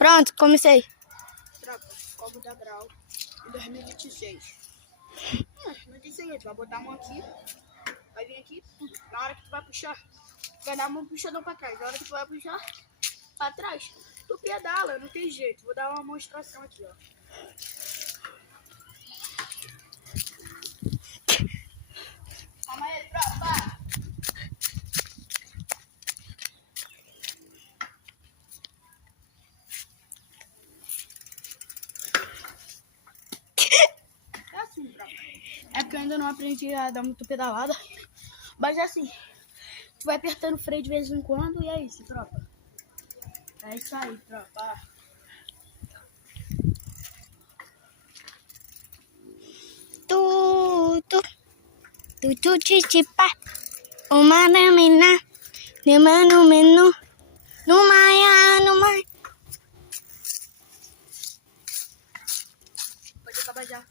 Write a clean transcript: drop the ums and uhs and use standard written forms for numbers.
Pronto, comecei. Tropa, como da Grau em 2026. Não tem segredo, vai botar a mão aqui, vai vir aqui, na hora que tu vai puxar, tu vai dar a mão puxadão pra trás. Na hora que tu vai puxar pra trás, tu pedala, não tem jeito. Vou dar uma demonstração aqui, ó. Calma aí, tropa! É assim, tropa. É porque eu ainda não aprendi a dar muito pedalada. Mas é assim, tu vai apertando o freio de vez em quando e é isso, tropa. É isso aí, tropa. Chichipa. Uma menina. No menu. No Pode acabar já.